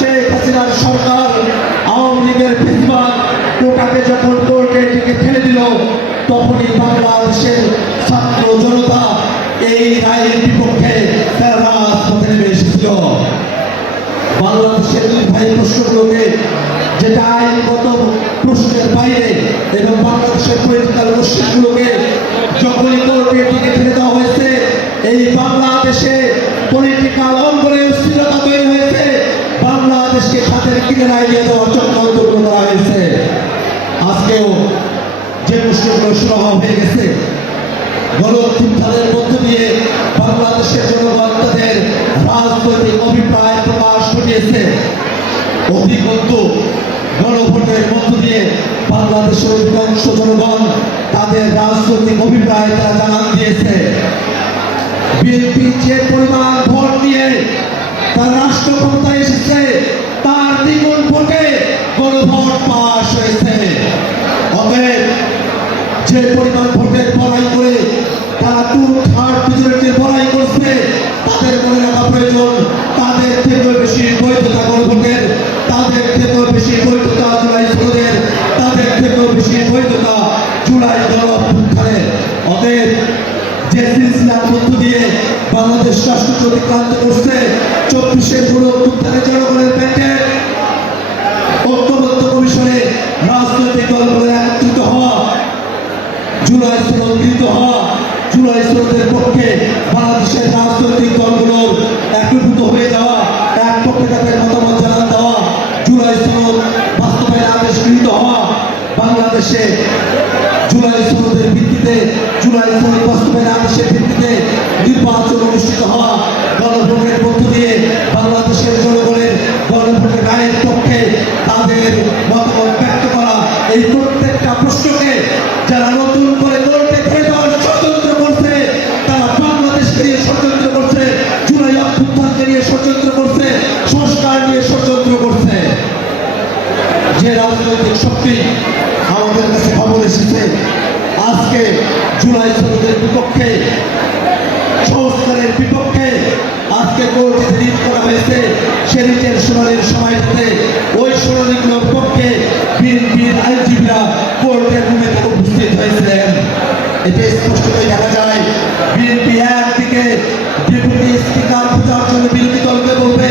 শেখ হাসিনার সরকার আওয়ামী লীগের ফেসিবাদ কোটাকে যখন কোর্টের দিকে ঠেলে দিল, তখনই বাংলাদেশের ছাত্র জনতা এই রায়ের বিপক্ষে তারা রাজপথে নেমে এসেছিল। বাংলাদেশের নির্বাহী প্রশ্নগুলোকে যেটা আইনগত প্রশ্নের বাইরে এবং বাংলাদেশের পলিটিক্যাল প্রশ্নগুলোকে যখনই কোর্টের দিকে ঠেলে দেওয়া হয়েছে, এই বাংলাদেশে পলিটিক্যাল অঙ্গনে অস্থিরতা তৈরি হয়েছে। বাংলাদেশকে হাতের কিনারায় নিয়ে যাওয়ার চক্রান্ত করা হয়েছে। আজকেও যে প্রশ্নগুলো শুরু হয়ে গেছে, গণঅভ্যুত্থানের মধ্য দিয়ে বাংলাদেশের জনগণ তাদের রাজনৈতিক অভিপ্রায় প্রকাশ ঘটিয়েছে। অধিকন্তু গণভোটের মধ্য দিয়ে বাংলাদেশের অধিকাংশ জনগণ তাদের রাজনৈতিক অভিপ্রায় তারা জানান দিয়েছে। বিএনপি যে পরিমাণ ভোট নিয়ে তার রাষ্ট্র ক্ষমতায় এসেছে, তার দ্বিগুণ ভোটে গণভোট পাস হয়েছে। অতএব যে পরিমাণ ভোটের বড়াই করে তারা টু-থার্ড মেজরিটির বড়াই করছে, তাদের মনে রাখা প্রয়োজন তাদের থেকেও বেশি বৈধতা গণভোটের, তাদের থেকেও বেশি বৈধতা জুলাই সনদের, তাদের থেকেও বেশি বৈধতা জুলাই গণঅভ্যুত্থানের। অতএব যে সিলসিলার মধ্য দিয়ে বাংলাদেশ রাষ্ট্রকে অতিক্রান্ত করছে, 24-এর গণঅভ্যুত্থানের জনগণের ম্যান্ডেট, ঐক্যবদ্ধ কমিশনে রাজনৈতিক দলগুলোর একত্রিত হওয়া, জুলাই সনদ গৃহীত হওয়া, জুলাই সনদের পক্ষে বাংলাদেশের রাজনৈতিক দলগুলোর একীভূত হয়ে যাওয়া, এক পক্ষে তাদের মতামত জানান দেওয়া, জুলাই সনদ বাস্তবায়নের আদেশ গৃহীত হওয়া, বাংলাদেশে জুলাই সনদের ভিত্তিতে, জুলাই সনদ বাস্তবায়নের আদেশের ভিত্তিতে নির্বাচন অনুষ্ঠিত হওয়া, গণভোটের মধ্য দিয়ে বাংলাদেশের জনগণের গণভোটের রায়ের পক্ষে তাদের মতামত ব্যক্ত করা, এই প্রত্যেকটা প্রশ্নকে যারা নতুন করে কোর্টে ঠেলে দেওয়ার ষড়যন্ত্র করছে, তারা বাংলাদেশকে নিয়ে ষড়যন্ত্র করছে, জুলাই অভ্যুত্থানকে নিয়ে ষড়যন্ত্র করছে, সংস্কার নিয়ে ষড়যন্ত্র করছে। যে রাজনৈতিক শক্তি আমাদের কাছে খবর এসেছে আজকে জুলাই সনদের বিপক্ষে, সংস্কারের বিপক্ষে আজকে কোর্টে রিট করা হয়েছে, সে রিটের শুনানির সময়টাতে ওই শুনানিগুলোর পক্ষে বিএনপির আইনজীবীরা কোর্টের রুমে উপস্থিত হয়েছিলেন। এতে স্পষ্টতই দেখা যায় বিএনপি একদিকে ডেপুটি স্পিকার খোঁজার জন্য বিরোধী দলকে বলবে,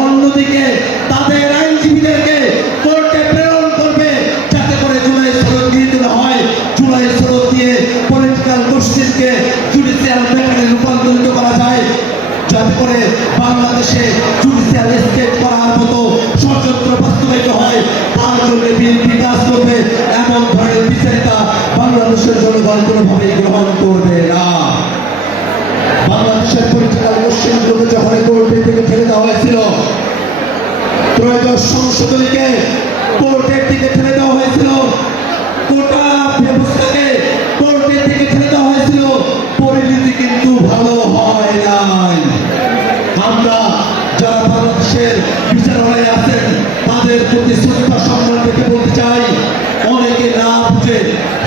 অন্যদিকে তাদের আইনজীবীদেরকে কোর্টে প্রেরণ করবে যাতে করে জুলাই সনদ গৃহীত না হয়, জুলাই সনদ দিয়ে পলিটিক্যাল কোশ্চেনকে জুডিশিয়াল ম্যাটারে রূপান্তরিত করা যায়, যাতে করে বাংলাদেশে জুডিশিয়াল স্টেট করার মতো ষড়যন্ত্র বাস্তবায়িত হয়। তার জন্য বিএনপি কাজ করবে। এমন ধরনের বিচারিতা বাংলাদেশের জনগণ কোনোভাবেই গ্রহণ করবে না। বাংলাদেশের পলিটিক্যাল কোশ্চেনগুলোকে যখন কোর্টের দিকে ঠেলে দেওয়া হয়েছিল, ত্রয়োদশ সংশোধনীকে কোর্টের দিকে ঠেলে দেওয়া হয়েছিল, কোটা ব্যবস্থাকে কোর্টের দিকে ঠেলে দেওয়া হয়েছিল, পরিণতি কিন্তু ভালো হয় নাই। আমরা যারা বাংলাদেশের বিচারালয়ে আছেন তাদের প্রতি শ্রদ্ধা সম্মান রেখে বলতে চাই, অনেকে না বুঝে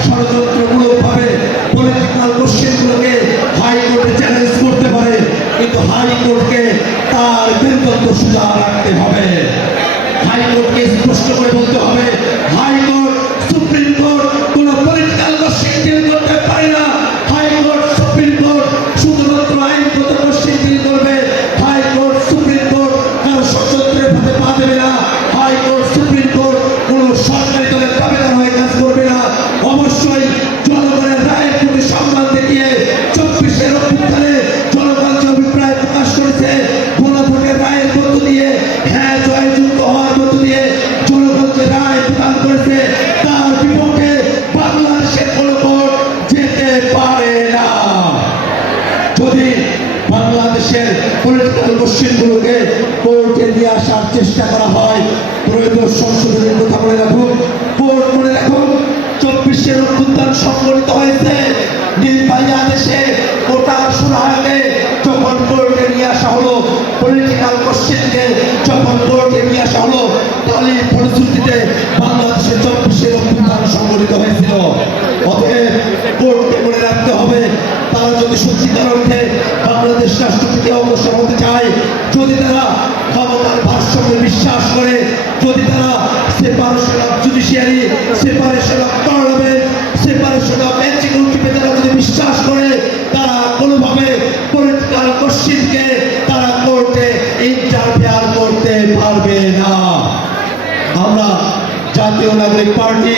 ষড়যন্ত্রমূলকভাবে পলিটিক্যাল কোশ্চেনগুলোকে হাইকোর্টে চ্যালেঞ্জ করতে পারে, কিন্তু হাইকোর্টকে তার বীরত্ব সোজা রাখতে হবে। হাইকোর্টকে স্পষ্ট করে বলতে হবে, হাইকোর্ট সুপ্রিম কোর্ট কোন পলিটিক্যাল কোশ্চেন ডিল করতে পারে না। হাইকোর্ট সুপ্রিম কোর্ট শুধুমাত্র আইনগত কোশ্চেন ডিল করবে। হাইকোর্ট সুপ্রিম কোর্ট কারো ষড়যন্ত্রের পথে পা দেবে না। হাইকোর্ট সুপ্রিম কোর্ট কোন সরকারি দলের দাবিদার হয়ে কাজ করবে না। অবশ্যই জনগণের রায়ের প্রতি সম্মান দেখিয়ে 24-এর অভ্যুত্থানে জনগণ যে অভিপ্রায় প্রকাশ করেছে, গণভোটের রায়ের মধ্য দিয়ে, হ্যাঁ জয়যুক্ত হওয়ার মধ্য দিয়ে জনগণ যে রায় প্রদান করেছে, তার বিপক্ষে বাংলাদেশের কোনো কোর্ট যেতে পারে না। যদি বাংলাদেশের পলিটিক্যাল কোশ্চেনগুলোকে কোর্টে নিয়ে আসার চেষ্টা করা হয়, ত্রয়োদশ সংশোধনের কথা মনে রাখুন, কোর্ট মনে রাখুন 24-এর অভ্যুত্থান সংগঠিত হয়েছে নির্বাহী আদেশে কোটা সুরাহাকে যখন কোর্টে নিয়ে আসা হলো, পলিটিক্যাল কোশ্চেনকে যখন কোর্টে নিয়ে আসা হলো, তাহলে ফলশ্রুতিতে বাংলাদেশে 24-এর অভ্যুত্থান সংগঠিত হয়েছিল। অতএব কোর্টকে মনে রাখতে হবে, তারা যদি সত্যিকার অর্থে বাংলাদেশ রাষ্ট্রপতি অগ্রসর হতে চায়, যদি তারা ক্ষমতার ভারসাম্যে বিশ্বাস separation of parliament, separation of এক্সিকিউটিভে তারা যদি বিশ্বাস করে, তারা কোনোভাবে পলিটিক্যাল কোশ্চিনকে তারা কোর্টে ইন্টারফেয়ার করতে পারবে না। আমরা জাতীয় নাগরিক পার্টি